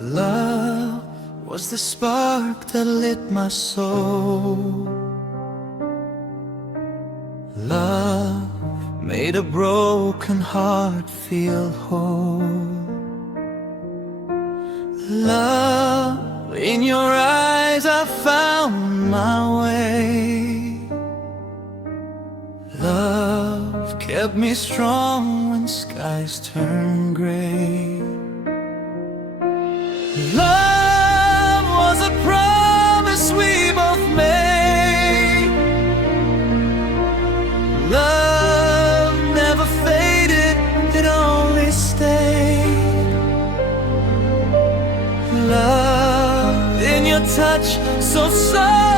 Love was the spark that lit my soul. Love made a broken heart feel whole. Love, in your eyes I found my way. Love kept me strong when skies turned gray. Love was a promise we both made. Love never faded, it only stayed. Love in your touch, so soft